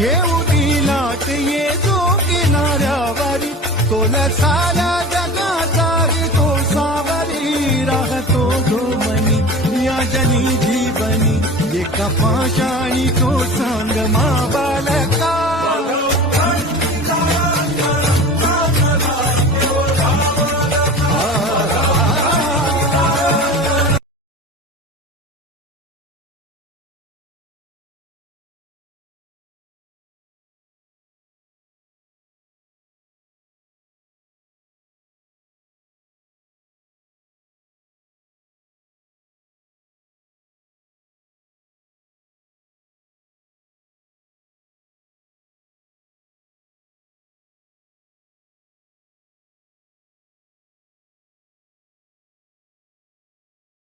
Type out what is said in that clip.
घेऊन लाट ये जो किनाऱ्यावरी तोल साऱ्या जगाचा रे तो सावरी राहतो धोमनी या जनी जीवनी एका पाशाणी तो सांग मा बालका